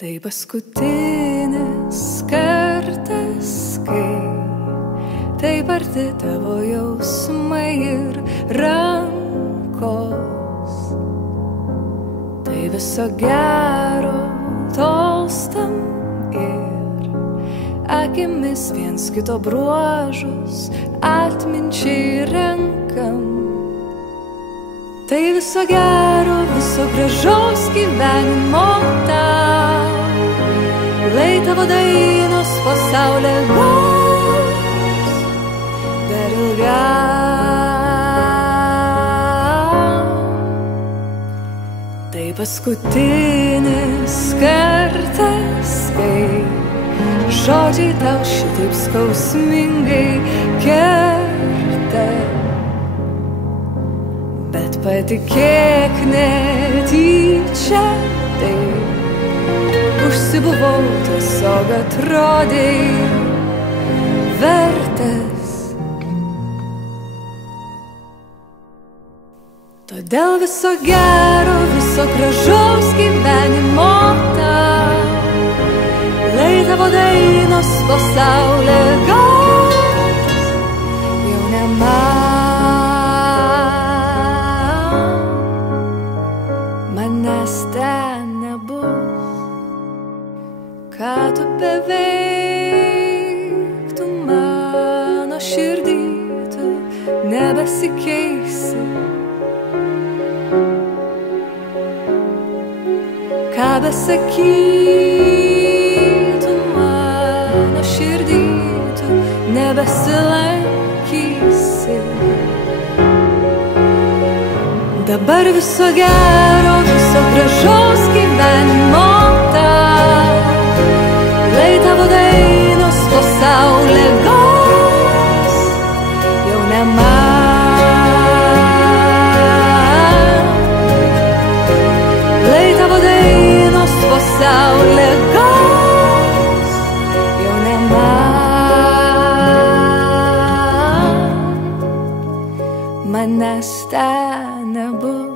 Tai paskutinis kartas, kai taip arti tavo jausmai ir rankos. Tai viso gero tolstam ir akimis viens kito bruožus atminčiai renkam. Tai viso gero, viso gražaus gyvenimo tau, lai tavo dainos po saulę gaus dar ilgam. Tai paskutinis kartas, kai žodžiai tau šitaip skausmingai kerta. Bet patikėk netyčia, tai užsibuvau, tiesiog atrodei vertas. Todėl viso gero, viso gražaus gyvenimo tau, lai tavo dainos po saulę gaus jau ne man. Manęs ten nebus, ką tu beveiktų mano širdį, tu nebesikeisi. Ką besakytų mano širdį, tu nebesilankysi. Dabar viso gero, viso gražaus gyvenimo tau, lai tavo dainos po saulę gaus jau ne man. Lai tavo dainos po saulę gaus jau ne man. Manęs ten nebus.